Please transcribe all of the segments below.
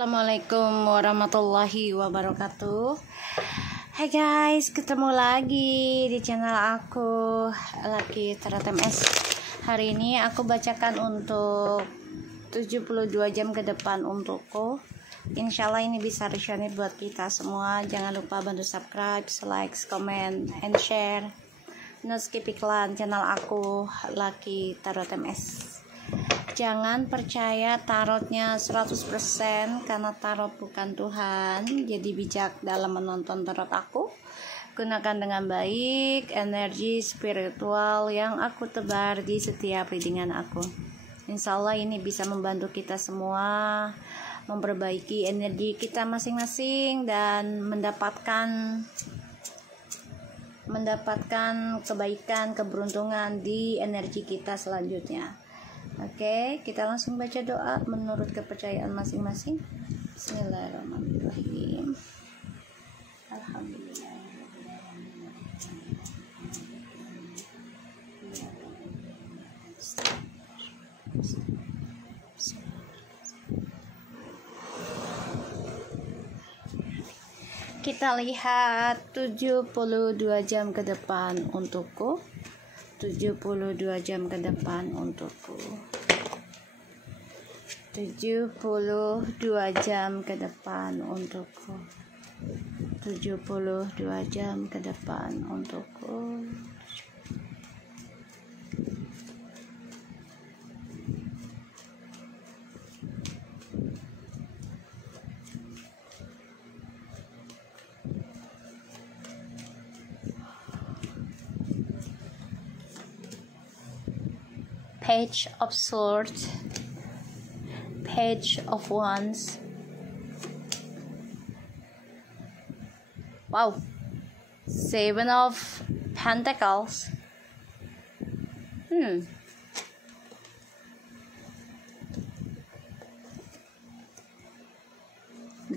Assalamualaikum warahmatullahi wabarakatuh. Hai guys, ketemu lagi di channel aku Lucky Tarot MS. Hari ini aku bacakan untuk 72 jam ke depan untukku. Insya Allah ini bisa resonate buat kita semua. Jangan lupa bantu subscribe, like, comment, and share. No skip iklan channel aku Lucky Tarot MS. Jangan percaya tarotnya 100% karena tarot bukan Tuhan. Jadi bijak dalam menonton tarot aku. Gunakan dengan baik energi spiritual yang aku tebar di setiap readingan aku. Insya Allah ini bisa membantu kita semua memperbaiki energi kita masing-masing dan mendapatkan kebaikan, keberuntungan di energi kita selanjutnya. Oke, kita langsung baca doa menurut kepercayaan masing-masing. Bismillahirrahmanirrahim. Alhamdulillah. Kita lihat 72 jam ke depan untukku. 72 jam ke depan untukku. 72 jam ke depan untukku. 72 jam ke depan untukku. Page of Swords, Page of Wands. Wow, Seven of Pentacles. The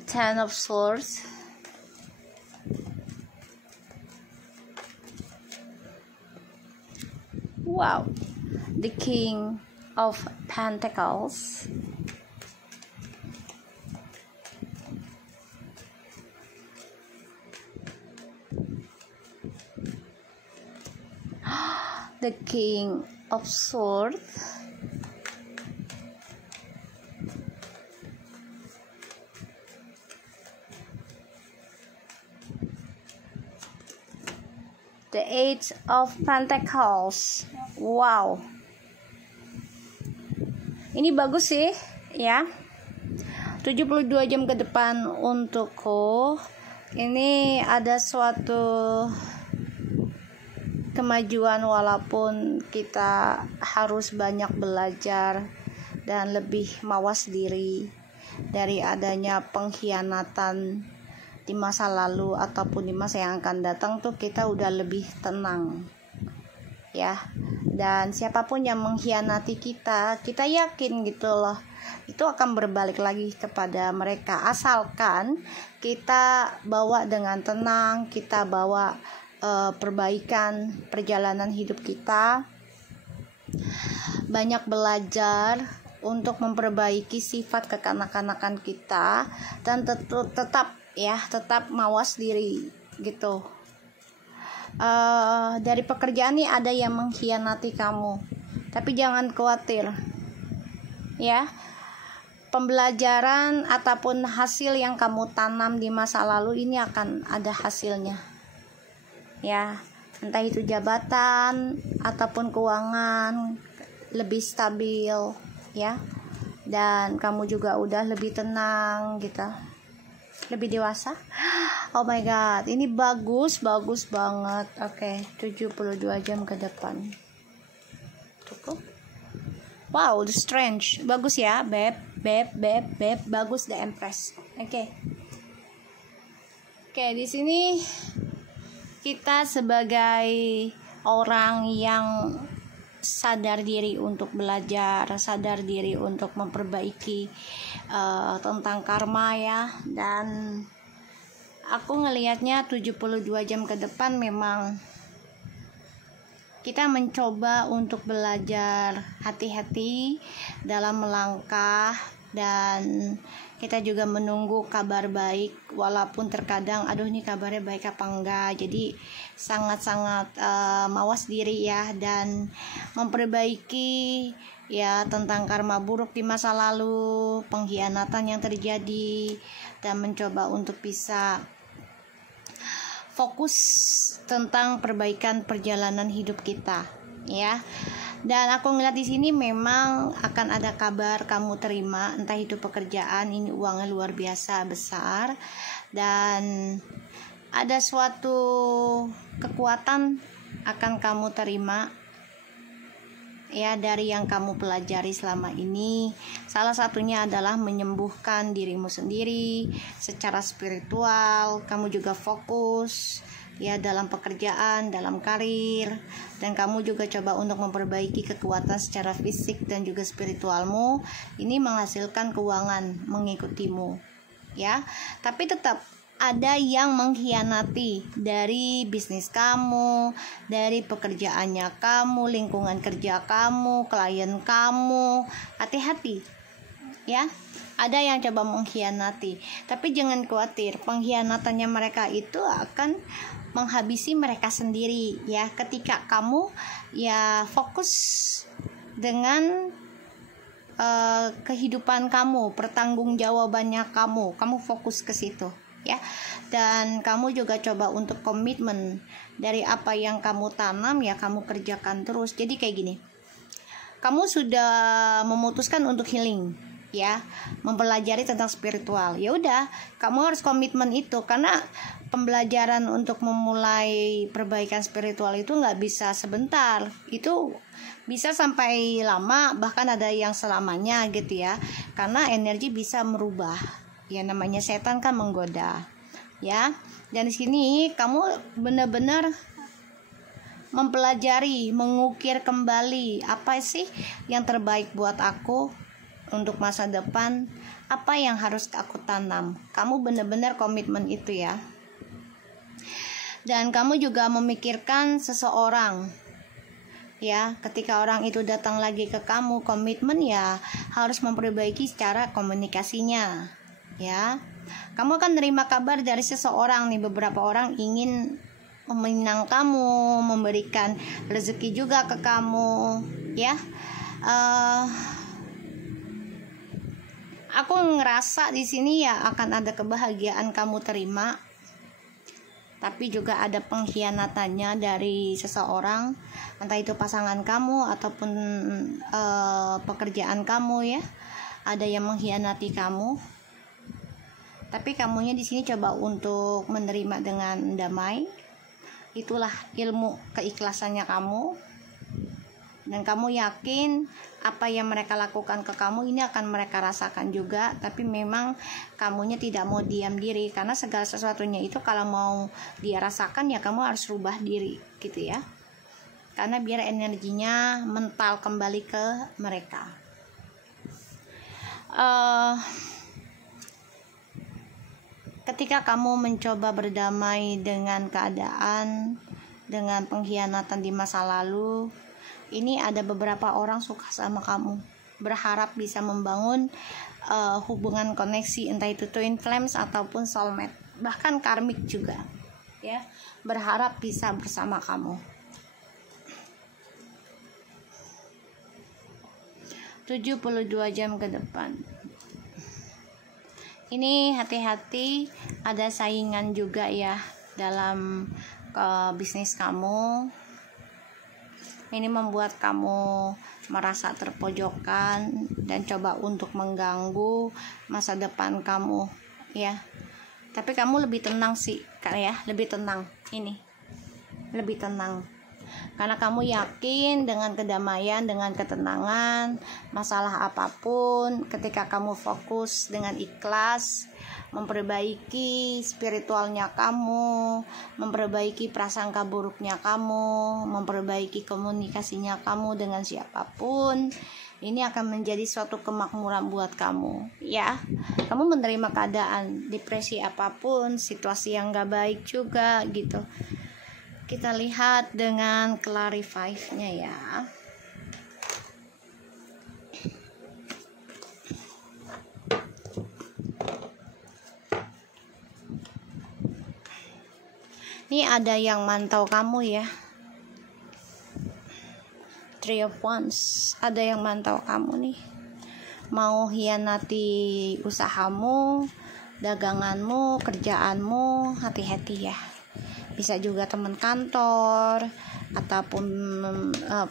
Ten of Swords. Wow. The King of Pentacles. The King of Swords. The Eight of Pentacles. Wow. Ini bagus sih ya. 72 jam ke depan untukku. Ini ada suatu kemajuan walaupun kita harus banyak belajar dan lebih mawas diri dari adanya pengkhianatan di masa lalu ataupun di masa yang akan datang tuh kita udah lebih tenang ya. Dan siapapun yang mengkhianati kita yakin gitu loh, itu akan berbalik lagi kepada mereka, asalkan kita bawa dengan tenang, kita bawa perbaikan perjalanan hidup kita, banyak belajar untuk memperbaiki sifat kekanak-kanakan kita, dan tetap mawas diri gitu. Dari pekerjaan nih ada yang mengkhianati kamu, tapi jangan khawatir ya. Pembelajaran ataupun hasil yang kamu tanam di masa lalu ini akan ada hasilnya ya, entah itu jabatan ataupun keuangan lebih stabil ya, dan kamu juga udah lebih tenang gitu, lebih dewasa. Oh my god, ini bagus banget. Oke, 72 jam ke depan. Cukup. Wow, the Strange. Bagus ya, beb. Bagus, the Empress. Oke, di sini kita sebagai orang yang sadar diri untuk belajar, sadar diri untuk memperbaiki tentang karma ya, dan aku ngelihatnya 72 jam ke depan memang kita mencoba untuk belajar hati-hati dalam melangkah dan kita juga menunggu kabar baik, walaupun terkadang aduh ini kabarnya baik apa enggak. Jadi sangat-sangat mawas diri ya, dan memperbaiki ya tentang karma buruk di masa lalu, pengkhianatan yang terjadi, dan mencoba untuk bisa fokus tentang perbaikan perjalanan hidup kita ya. Dan aku ngeliat di sini memang akan ada kabar kamu terima, entah itu pekerjaan, ini uangnya luar biasa besar, dan ada suatu kekuatan akan kamu terima ya dari yang kamu pelajari selama ini. Salah satunya adalah menyembuhkan dirimu sendiri secara spiritual. Kamu juga fokus ya dalam pekerjaan, dalam karir, dan kamu juga coba untuk memperbaiki kekuatan secara fisik dan juga spiritualmu. Ini menghasilkan keuangan mengikutimu ya. Tapi tetap ada yang mengkhianati dari bisnis kamu, dari pekerjaannya kamu, lingkungan kerja kamu, klien kamu. Hati-hati ya. Ada yang coba mengkhianati, tapi jangan khawatir, pengkhianatannya mereka itu akan menghabisi mereka sendiri ya, ketika kamu ya fokus dengan kehidupan kamu, pertanggungjawabannya kamu fokus ke situ ya. Dan kamu juga coba untuk komitmen dari apa yang kamu tanam ya, kamu kerjakan terus. Jadi kayak gini, kamu sudah memutuskan untuk healing ya, mempelajari tentang spiritual. Ya udah, kamu harus komitmen itu, karena pembelajaran untuk memulai perbaikan spiritual itu nggak bisa sebentar, itu bisa sampai lama, bahkan ada yang selamanya gitu ya, karena energi bisa merubah ya, namanya setan kan menggoda ya. Dan di sini kamu benar-benar mempelajari, mengukir kembali apa sih yang terbaik buat aku untuk masa depan, apa yang harus aku tanam. Kamu benar-benar komitmen itu ya. Dan kamu juga memikirkan seseorang ya, ketika orang itu datang lagi ke kamu, komitmen ya harus memperbaiki secara komunikasinya ya. Kamu akan menerima kabar dari seseorang nih, beberapa orang ingin meminang kamu, memberikan rezeki juga ke kamu ya. Aku ngerasa di sini ya akan ada kebahagiaan kamu terima, tapi juga ada pengkhianatannya dari seseorang, entah itu pasangan kamu ataupun pekerjaan kamu ya. Ada yang mengkhianati kamu, tapi kamunya di sini coba untuk menerima dengan damai. Itulah ilmu keikhlasannya kamu, dan kamu yakin apa yang mereka lakukan ke kamu ini akan mereka rasakan juga. Tapi memang kamunya tidak mau diam diri, karena segala sesuatunya itu kalau mau dia rasakan ya kamu harus rubah diri gitu ya, karena biar energinya mental kembali ke mereka. Ketika kamu mencoba berdamai dengan keadaan, dengan pengkhianatan di masa lalu, ini ada beberapa orang suka sama kamu, berharap bisa membangun hubungan koneksi, entah itu twin flames ataupun soulmate, bahkan karmik juga ya, berharap bisa bersama kamu. 72 jam ke depan. Ini hati-hati, ada saingan juga ya dalam bisnis kamu. Ini membuat kamu merasa terpojokkan dan coba untuk mengganggu masa depan kamu ya. Tapi kamu lebih tenang sih ya, lebih tenang ini, lebih tenang, karena kamu yakin dengan kedamaian, dengan ketenangan, masalah apapun ketika kamu fokus dengan ikhlas memperbaiki spiritualnya kamu, memperbaiki prasangka buruknya kamu, memperbaiki komunikasinya kamu dengan siapapun, ini akan menjadi suatu kemakmuran buat kamu ya. Kamu menerima keadaan depresi apapun, situasi yang gak baik juga gitu. Kita lihat dengan clarify-nya ya. Ini ada yang mantau kamu ya. Three of Wands, ada yang mantau kamu nih. Mau hianati usahamu, daganganmu, kerjaanmu, hati-hati ya. Bisa juga teman kantor ataupun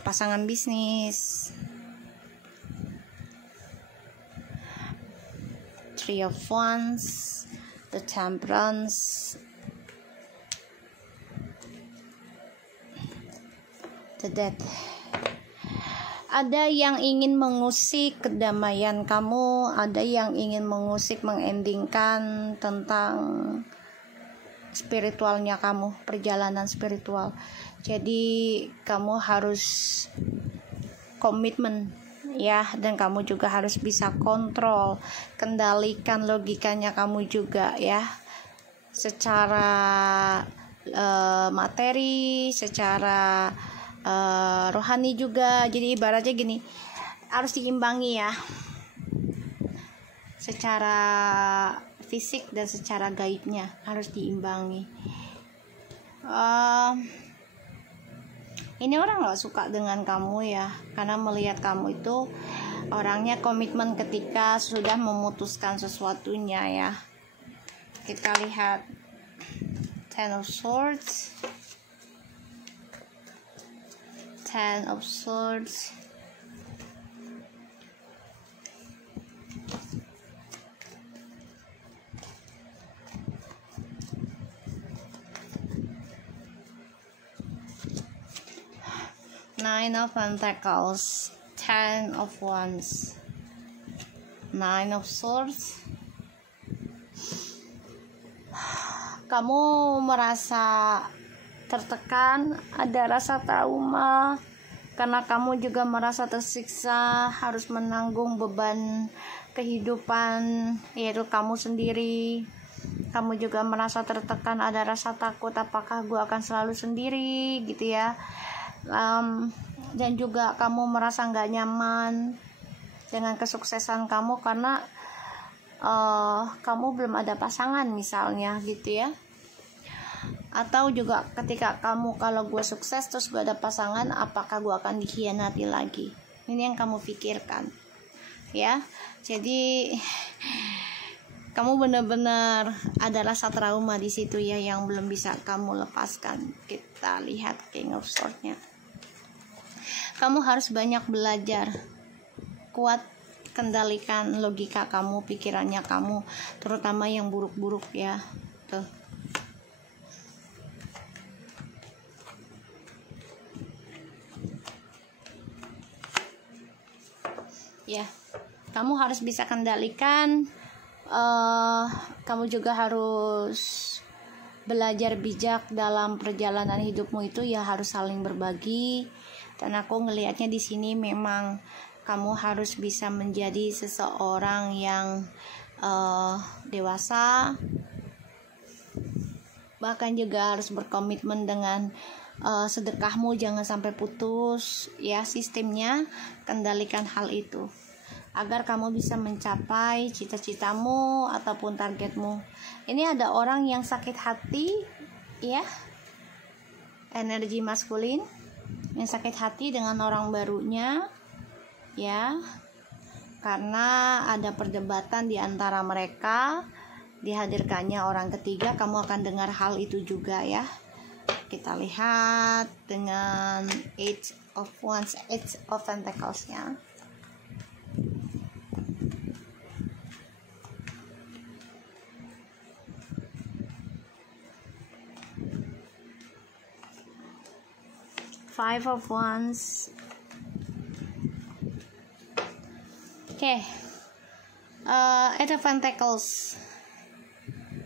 pasangan bisnis. Three of Wands, the Temperance, the Death. Ada yang ingin mengusik kedamaian kamu, ada yang ingin mengusik, mengendingkan tentang spiritualnya kamu, perjalanan spiritual. Jadi kamu harus komitmen ya, dan kamu juga harus bisa kontrol, kendalikan logikanya kamu juga ya, secara materi, secara rohani juga. Jadi ibaratnya gini, harus diimbangi ya, secara fisik dan secara gaibnya harus diimbangi. Ini orang gak suka dengan kamu ya, karena melihat kamu itu orangnya komitmen ketika sudah memutuskan sesuatunya ya. Kita lihat Ten of Swords, Ten of Swords, Nine of Pentacles, Ten of Wands, Nine of Swords. Kamu merasa tertekan, ada rasa trauma, karena kamu juga merasa tersiksa, harus menanggung beban kehidupan, yaitu kamu sendiri. Kamu juga merasa tertekan, ada rasa takut, apakah gue akan selalu sendiri gitu ya. Dan juga kamu merasa gak nyaman dengan kesuksesan kamu karena kamu belum ada pasangan misalnya gitu ya. Atau juga ketika kamu, kalau gue sukses terus gue ada pasangan, apakah gue akan dikhianati lagi? Ini yang kamu pikirkan ya. Jadi kamu benar-benar ada rasa trauma di situ ya, yang belum bisa kamu lepaskan. Kita lihat King of Swords-nya. Kamu harus banyak belajar, kuat kendalikan logika kamu, pikirannya kamu, terutama yang buruk-buruk ya. Tuh. Ya, kamu harus bisa kendalikan. Kamu juga harus belajar bijak dalam perjalanan hidupmu itu ya, harus saling berbagi. Dan aku ngelihatnya di sini memang kamu harus bisa menjadi seseorang yang dewasa, bahkan juga harus berkomitmen dengan sedekahmu, jangan sampai putus ya sistemnya. Kendalikan hal itu agar kamu bisa mencapai cita-citamu ataupun targetmu. Ini ada orang yang sakit hati ya, energi maskulin yang sakit hati dengan orang barunya ya, karena ada perdebatan di antara mereka, dihadirkannya orang ketiga. Kamu akan dengar hal itu juga ya. Kita lihat dengan Eight of Wands, Eight of Pentacles ya. Five of Wands. Oke. Eight of Pentacles.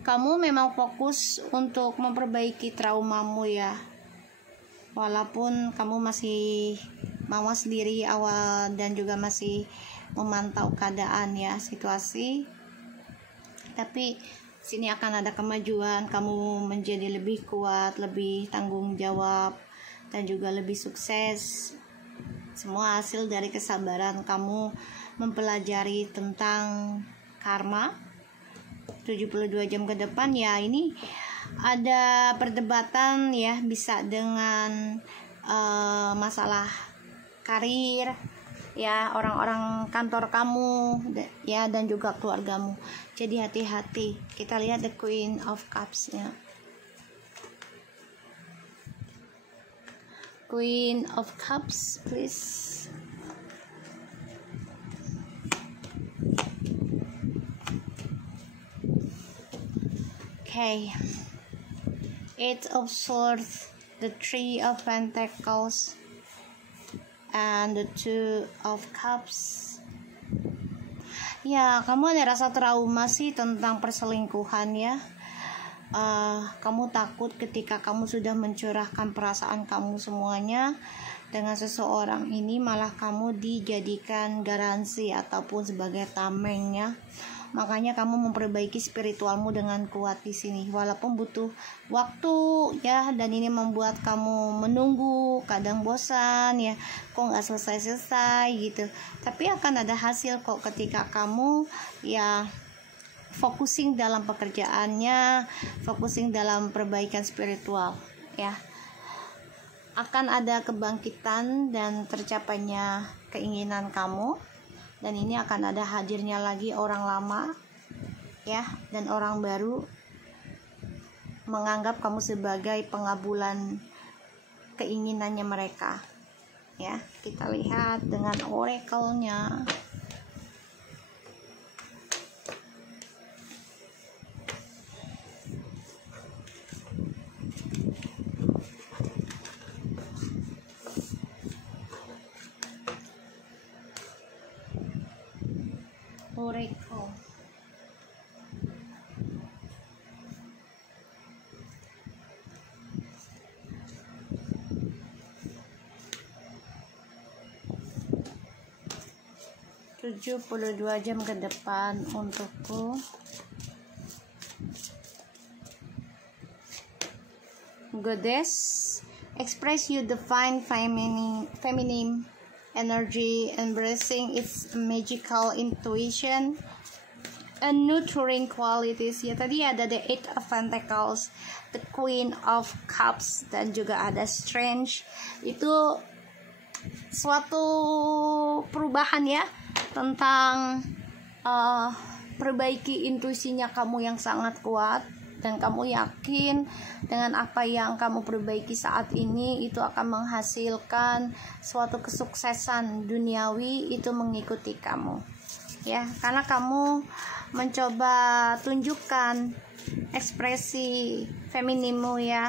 Kamu memang fokus untuk memperbaiki traumamu ya. Walaupun kamu masih mawas diri awal dan juga masih memantau keadaan ya, situasi. Tapi sini akan ada kemajuan, kamu menjadi lebih kuat, lebih tanggung jawab, dan juga lebih sukses. Semua hasil dari kesabaran kamu mempelajari tentang karma 72 jam ke depan ya. Ini ada perdebatan ya, bisa dengan masalah karir ya, orang-orang kantor kamu ya, dan juga keluargamu. Jadi hati-hati. Kita lihat the Queen of Cups ya. Queen of Cups, please. Okay. Eight of Swords, the Three of Pentacles, and the Two of Cups. Ya, kamu ada rasa trauma sih tentang perselingkuhan ya. Kamu takut ketika kamu sudah mencurahkan perasaan kamu semuanya dengan seseorang ini, malah kamu dijadikan garansi ataupun sebagai tameng ya. Makanya kamu memperbaiki spiritualmu dengan kuat di sini, walaupun butuh waktu ya, dan ini membuat kamu menunggu, kadang bosan ya, kok nggak selesai gitu. Tapi akan ada hasil kok ketika kamu ya focusing dalam pekerjaannya, focusing dalam perbaikan spiritual ya. Akan ada kebangkitan dan tercapainya keinginan kamu. Dan ini akan ada hadirnya lagi orang lama ya, dan orang baru menganggap kamu sebagai pengabulan keinginannya mereka ya. Kita lihat dengan oracle-nya. Oracle. (72 jam ke depan untukku. Goddess, express your divine feminine energy, embracing its magical intuition and nurturing qualities ya. Tadi ada the Eight of Pentacles, the Queen of Cups, dan juga ada Strange. Itu suatu perubahan ya, tentang perbaiki intuisinya kamu yang sangat kuat, dan kamu yakin dengan apa yang kamu perbaiki saat ini itu akan menghasilkan suatu kesuksesan duniawi itu mengikuti kamu ya, karena kamu mencoba tunjukkan ekspresi femininmu ya,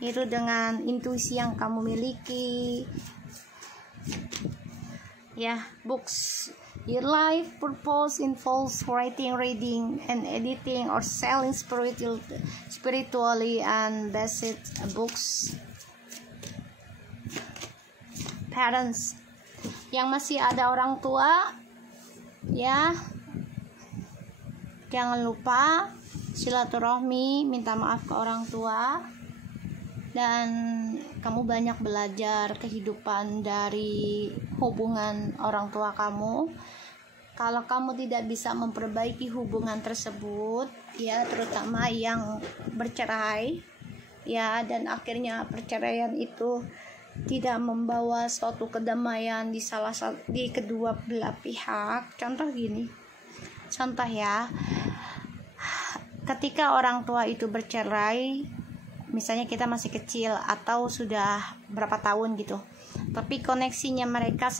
itu dengan intuisi yang kamu miliki ya. Books. Your life purpose involves writing, reading, and editing or selling spiritually and basic books. Parents, yang masih ada orang tua ya, jangan lupa silaturahmi, minta maaf ke orang tua, dan kamu banyak belajar kehidupan dari hubungan orang tua kamu. Kalau kamu tidak bisa memperbaiki hubungan tersebut ya, terutama yang bercerai ya, dan akhirnya perceraian itu tidak membawa suatu kedamaian di kedua belah pihak. Contoh ya, ketika orang tua itu bercerai, misalnya kita masih kecil atau sudah berapa tahun gitu, tapi koneksinya mereka,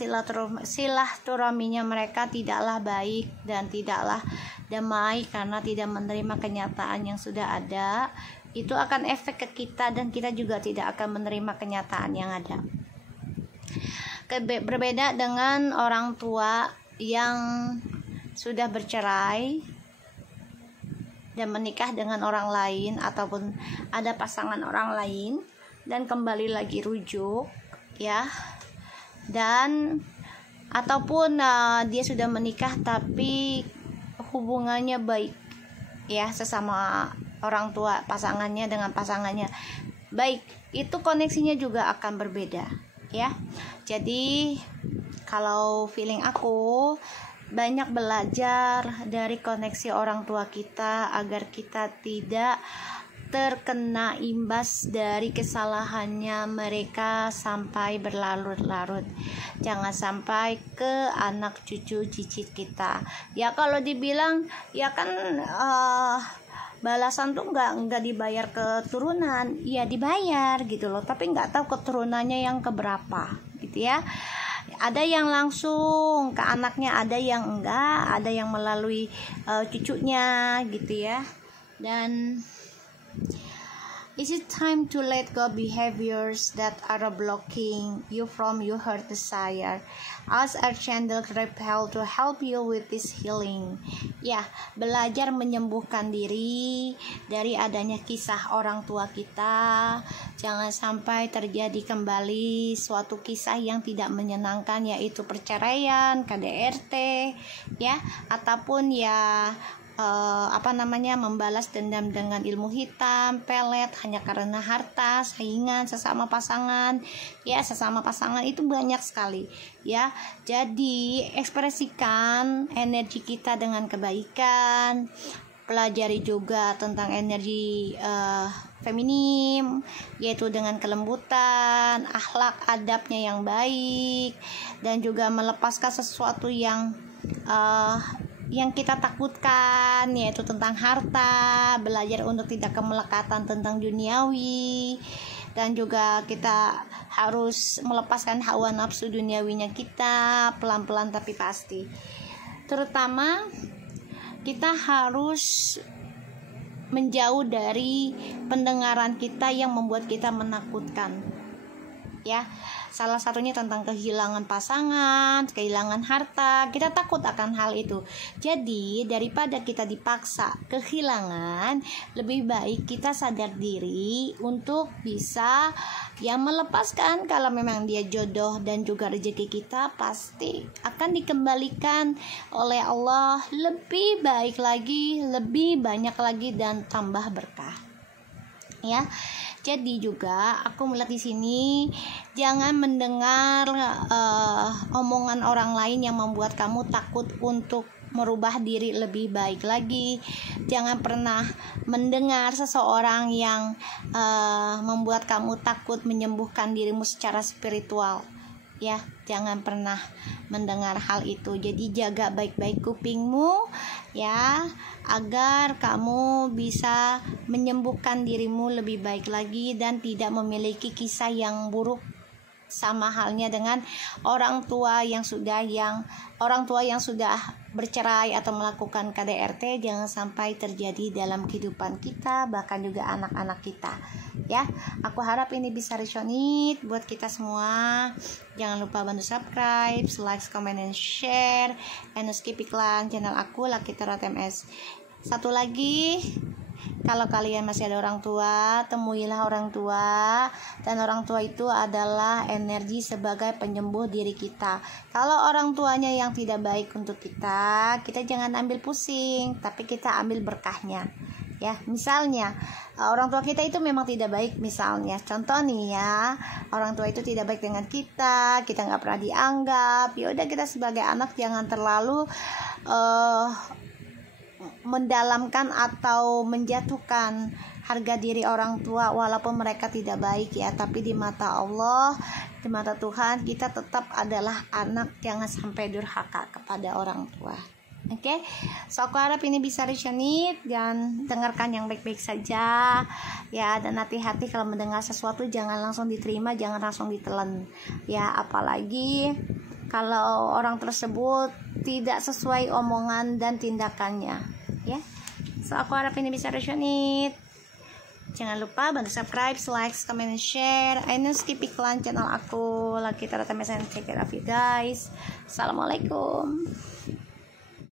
silaturahminya mereka tidaklah baik dan tidaklah damai karena tidak menerima kenyataan yang sudah ada, itu akan efek ke kita dan kita juga tidak akan menerima kenyataan yang ada. Berbeda dengan orang tua yang sudah bercerai dan menikah dengan orang lain ataupun ada pasangan orang lain dan kembali lagi rujuk ya, dan ataupun dia sudah menikah tapi hubungannya baik ya, sesama orang tua pasangannya dengan pasangannya baik, itu koneksinya juga akan berbeda ya. Jadi kalau feeling aku, banyak belajar dari koneksi orang tua kita agar kita tidak terkena imbas dari kesalahannya mereka sampai berlarut-larut. Jangan sampai ke anak cucu cicit kita. Ya kalau dibilang ya kan balasan tuh nggak dibayar keturunan, ya dibayar gitu loh, tapi nggak tahu keturunannya yang keberapa gitu ya. Ada yang langsung ke anaknya, ada yang enggak, ada yang melalui cucunya gitu ya. Dan is it time to let go behaviors that are blocking you from your heart desire? Ask Archangel Raphael to help you with this healing. Ya, belajar menyembuhkan diri dari adanya kisah orang tua kita. Jangan sampai terjadi kembali suatu kisah yang tidak menyenangkan, yaitu perceraian, KDRT, ya, ataupun ya membalas dendam dengan ilmu hitam, pelet hanya karena harta, saingan sesama pasangan. Ya, sesama pasangan itu banyak sekali ya. Jadi ekspresikan energi kita dengan kebaikan. Pelajari juga tentang energi feminim, yaitu dengan kelembutan, akhlak adabnya yang baik, dan juga melepaskan sesuatu yang kita takutkan, yaitu tentang harta. Belajar untuk tidak kemelekatan tentang duniawi, dan juga kita harus melepaskan hawa nafsu duniawinya kita pelan-pelan tapi pasti. Terutama kita harus menjauh dari pendengaran kita yang membuat kita menakutkan, ya. Salah satunya tentang kehilangan pasangan, kehilangan harta. Kita takut akan hal itu. Jadi daripada kita dipaksa kehilangan, lebih baik kita sadar diri untuk bisa melepaskan. Kalau memang dia jodoh dan juga rezeki kita, pasti akan dikembalikan oleh Allah lebih baik lagi, lebih banyak lagi, dan tambah berkah. Ya. Jadi juga aku melihat di sini, jangan mendengar omongan orang lain yang membuat kamu takut untuk merubah diri lebih baik lagi. Jangan pernah mendengar seseorang yang membuat kamu takut menyembuhkan dirimu secara spiritual. Ya, jangan pernah mendengar hal itu. Jadi jaga baik-baik kupingmu ya, agar kamu bisa menyembuhkan dirimu lebih baik lagi dan tidak memiliki kisah yang buruk, sama halnya dengan orang tua yang sudah bercerai atau melakukan KDRT. Jangan sampai terjadi dalam kehidupan kita, bahkan juga anak-anak kita ya. Aku harap ini bisa resonate buat kita semua. Jangan lupa bantu subscribe, like, comment, and share, and skip iklan channel aku Lucky Tarot MS. Satu lagi, kalau kalian masih ada orang tua, temuilah orang tua. Dan orang tua itu adalah energi sebagai penyembuh diri kita. Kalau orang tuanya yang tidak baik untuk kita jangan ambil pusing, tapi kita ambil berkahnya. Ya, misalnya orang tua kita itu memang tidak baik, misalnya contoh nih ya, orang tua itu tidak baik dengan kita nggak pernah dianggap. Ya udah, kita sebagai anak jangan terlalu mendalamkan atau menjatuhkan harga diri orang tua walaupun mereka tidak baik ya. Tapi di mata Allah, di mata Tuhan, kita tetap adalah anak. Jangan sampai durhaka kepada orang tua. Oke, so aku harap ini bisa resonate, dan dengarkan yang baik-baik saja ya. Dan hati-hati kalau mendengar sesuatu, jangan langsung diterima, jangan langsung ditelan ya. Apalagi kalau orang tersebut tidak sesuai omongan dan tindakannya ya. So aku harap ini bisa resonate. Jangan lupa bantu subscribe, like, comment, and share, and skip iklan channel aku Lucky Tarot MS. Take care of you guys. Assalamualaikum.